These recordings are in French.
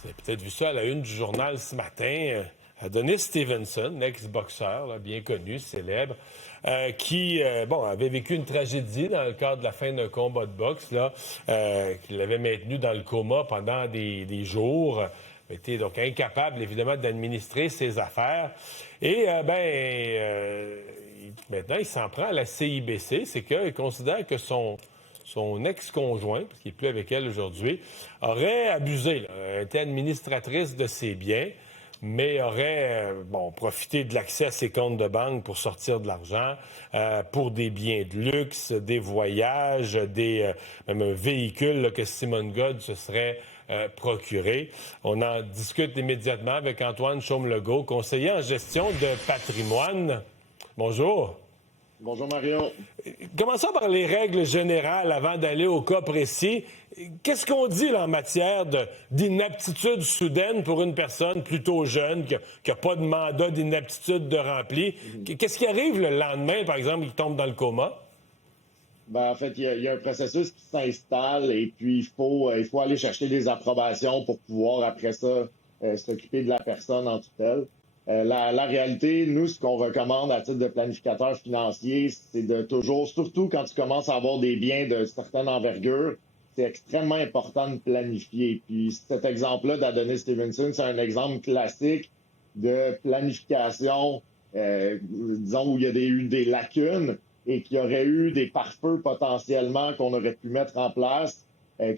Vous avez peut-être vu ça à la une du journal ce matin. Adonis Stevenson, ex-boxeur, là, bien connu, célèbre, qui avait vécu une tragédie dans le cadre de la fin d'un combat de boxe, là, qui l'avait maintenu dans le coma pendant des jours. Était donc incapable, évidemment, d'administrer ses affaires. Et, maintenant, il s'en prend à la CIBC. C'est qu'il considère que son ex-conjoint, parce qu'il n'est plus avec elle aujourd'hui, aurait abusé, là, été administratrice de ses biens, mais aurait profité de l'accès à ses comptes de banque pour sortir de l'argent, pour des biens de luxe, des voyages, même un véhicule là, que Simone Gaude se serait procuré. On en discute immédiatement avec Antoine Chaume-Legault, conseiller en gestion de patrimoine. Bonjour. Bonjour Mario. Commençons par les règles générales avant d'aller au cas précis. Qu'est-ce qu'on dit là, en matière d'inaptitude soudaine pour une personne plutôt jeune qui n'a pas de mandat d'inaptitude de rempli? Qu'est-ce qui arrive le lendemain, par exemple, qui tombe dans le coma? En fait, il y a un processus qui s'installe et puis il faut aller chercher des approbations pour pouvoir, après ça, s'occuper de la personne en tutelle. La réalité, nous, ce qu'on recommande à titre de planificateur financier, c'est de toujours, surtout quand tu commences à avoir des biens de certaine envergure, c'est extrêmement important de planifier. Puis cet exemple-là d'Adonis Stevenson, c'est un exemple classique de planification, disons, où il y a eu des lacunes et qu'il y aurait eu des pare-feux potentiellement qu'on aurait pu mettre en place,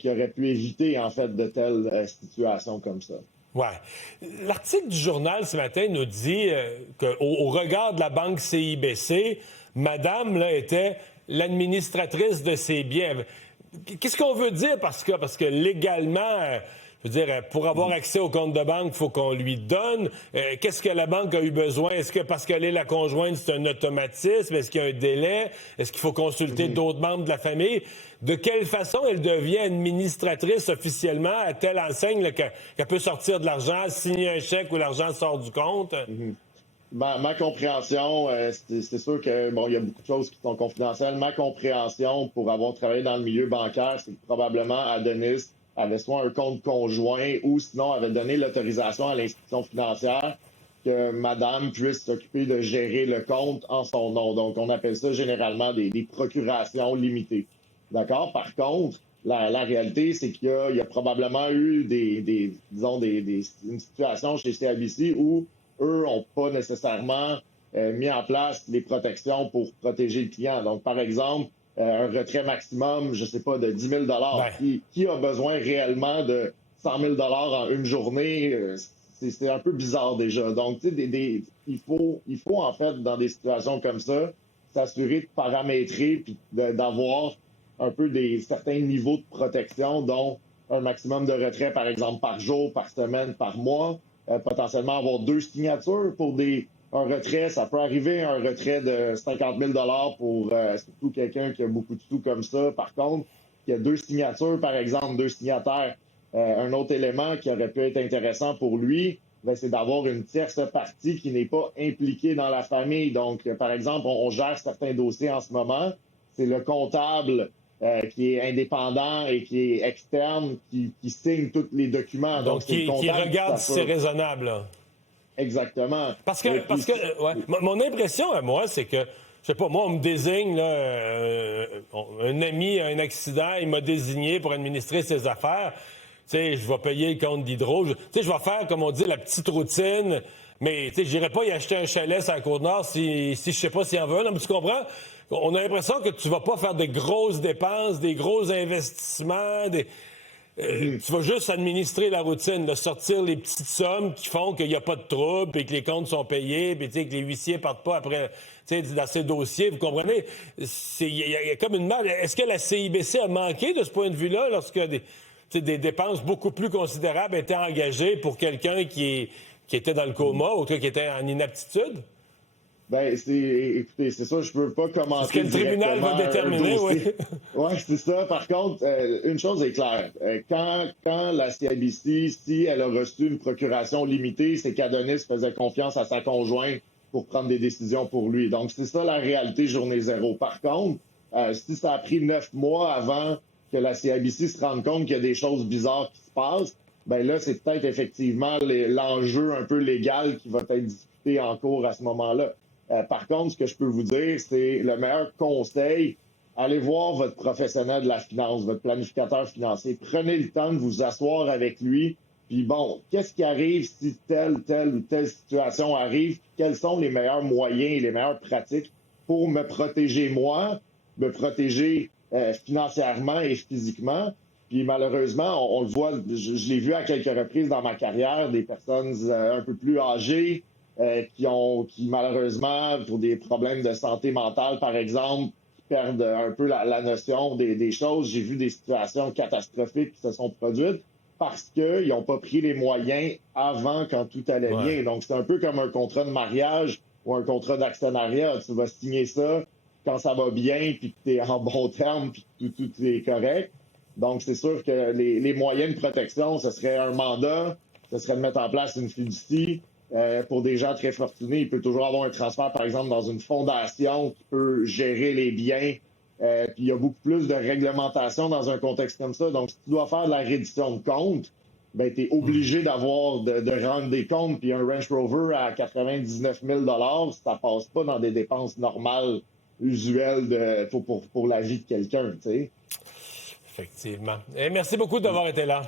qui auraient pu éviter, en fait, de telles situations comme ça. Ouais. L'article du journal ce matin nous dit qu'au regard de la banque CIBC, Madame là, était l'administratrice de ses biens. Qu'est-ce qu'on veut dire parce que légalement, je veux dire, pour avoir accès au compte de banque, il faut qu'on lui donne. Qu'est-ce que la banque a eu besoin? Est-ce que parce qu'elle est la conjointe, c'est un automatisme? Est-ce qu'il y a un délai? Est-ce qu'il faut consulter d'autres membres de la famille? De quelle façon elle devient administratrice officiellement à telle enseigne là, qu'elle peut sortir de l'argent, signer un chèque où l'argent sort du compte? Ma compréhension, c'est sûr que il y a beaucoup de choses qui sont confidentielles. Ma compréhension, pour avoir travaillé dans le milieu bancaire, c'est que probablement Adonis avait soit un compte conjoint ou sinon avait donné l'autorisation à l'institution financière que madame puisse s'occuper de gérer le compte en son nom. Donc, on appelle ça généralement des procurations limitées. D'accord? Par contre, la réalité, c'est qu'il y a probablement eu une situation chez CIBC où eux n'ont pas nécessairement mis en place les protections pour protéger le client. Donc, par exemple, un retrait maximum, je sais pas, de 10 000 Ouais. Qui a besoin réellement de 100 000 en une journée? C'est un peu bizarre déjà. Donc, tu sais, il faut, en fait, dans des situations comme ça, s'assurer de paramétrer puis d'avoir un peu certains niveaux de protection, dont un maximum de retrait, par exemple, par jour, par semaine, par mois. Potentiellement avoir 2 signatures pour un retrait. Ça peut arriver, un retrait de 50 000 pour surtout quelqu'un qui a beaucoup de sous comme ça. Par contre, il y a 2 signatures, par exemple, 2 signataires. Un autre élément qui aurait pu être intéressant pour lui, c'est d'avoir une tierce partie qui n'est pas impliquée dans la famille. Donc, par exemple, on gère certains dossiers en ce moment. C'est le comptable qui est indépendant et qui est externe, qui signe tous les documents. Donc qui regarde si c'est raisonnable. Là. Exactement. Parce que mon impression à moi, c'est que, je sais pas, moi, on me désigne, là, un ami a un accident, il m'a désigné pour administrer ses affaires. Tu sais, je vais payer le compte d'hydro. Tu sais, je vais faire, comme on dit, la petite routine. Mais, tu sais, j'irai pas y acheter un chalet sur la Côte-Nord si je sais pas s'il en veut un. Non, mais tu comprends? On a l'impression que tu vas pas faire des grosses dépenses, des gros investissements, tu vas juste administrer la routine, de sortir les petites sommes qui font qu'il n'y a pas de trouble, et que les comptes sont payés, puis que les huissiers partent pas après dans ces dossiers. Vous comprenez? Il y a comme une marge. Est-ce que la CIBC a manqué de ce point de vue-là lorsque des dépenses beaucoup plus considérables étaient engagées pour quelqu'un qui était dans le coma ou qui était en inaptitude? Écoutez, c'est ça, je peux pas commenter. Ce que le tribunal va déterminer, oui. Oui, c'est ça. Par contre, une chose est claire. Quand la CIBC, si elle a reçu une procuration limitée, c'est qu'Adonis faisait confiance à sa conjointe pour prendre des décisions pour lui. Donc, c'est ça la réalité journée zéro. Par contre, si ça a pris 9 mois avant que la CIBC se rende compte qu'il y a des choses bizarres qui se passent, ben là, c'est peut-être effectivement l'enjeu un peu légal qui va être discuté en cours à ce moment-là. Par contre, ce que je peux vous dire, c'est le meilleur conseil, allez voir votre professionnel de la finance, votre planificateur financier. Prenez le temps de vous asseoir avec lui. Puis bon, qu'est-ce qui arrive si telle ou telle situation arrive? Quels sont les meilleurs moyens et les meilleures pratiques pour me protéger moi, me protéger financièrement et physiquement? Puis malheureusement, on le voit, je l'ai vu à quelques reprises dans ma carrière, des personnes un peu plus âgées qui malheureusement, pour des problèmes de santé mentale, par exemple, perdent un peu la notion des choses. J'ai vu des situations catastrophiques qui se sont produites parce qu'ils n'ont pas pris les moyens avant quand tout allait bien. Donc, c'est un peu comme un contrat de mariage ou un contrat d'actionnariat. Tu vas signer ça quand ça va bien, puis que tu es en bon terme, puis que tout est correct. Donc, c'est sûr que les moyens de protection, ce serait un mandat, ce serait de mettre en place une fiducie. Pour des gens très fortunés, il peut toujours avoir un transfert, par exemple, dans une fondation qui peut gérer les biens. Puis il y a beaucoup plus de réglementation dans un contexte comme ça. Donc, si tu dois faire de la reddition de comptes, ben, tu es obligé de rendre des comptes. Puis un Range Rover à 99 000 ça passe pas dans des dépenses normales, usuelles pour la vie de quelqu'un, tu sais. Effectivement. Et merci beaucoup d'avoir été là.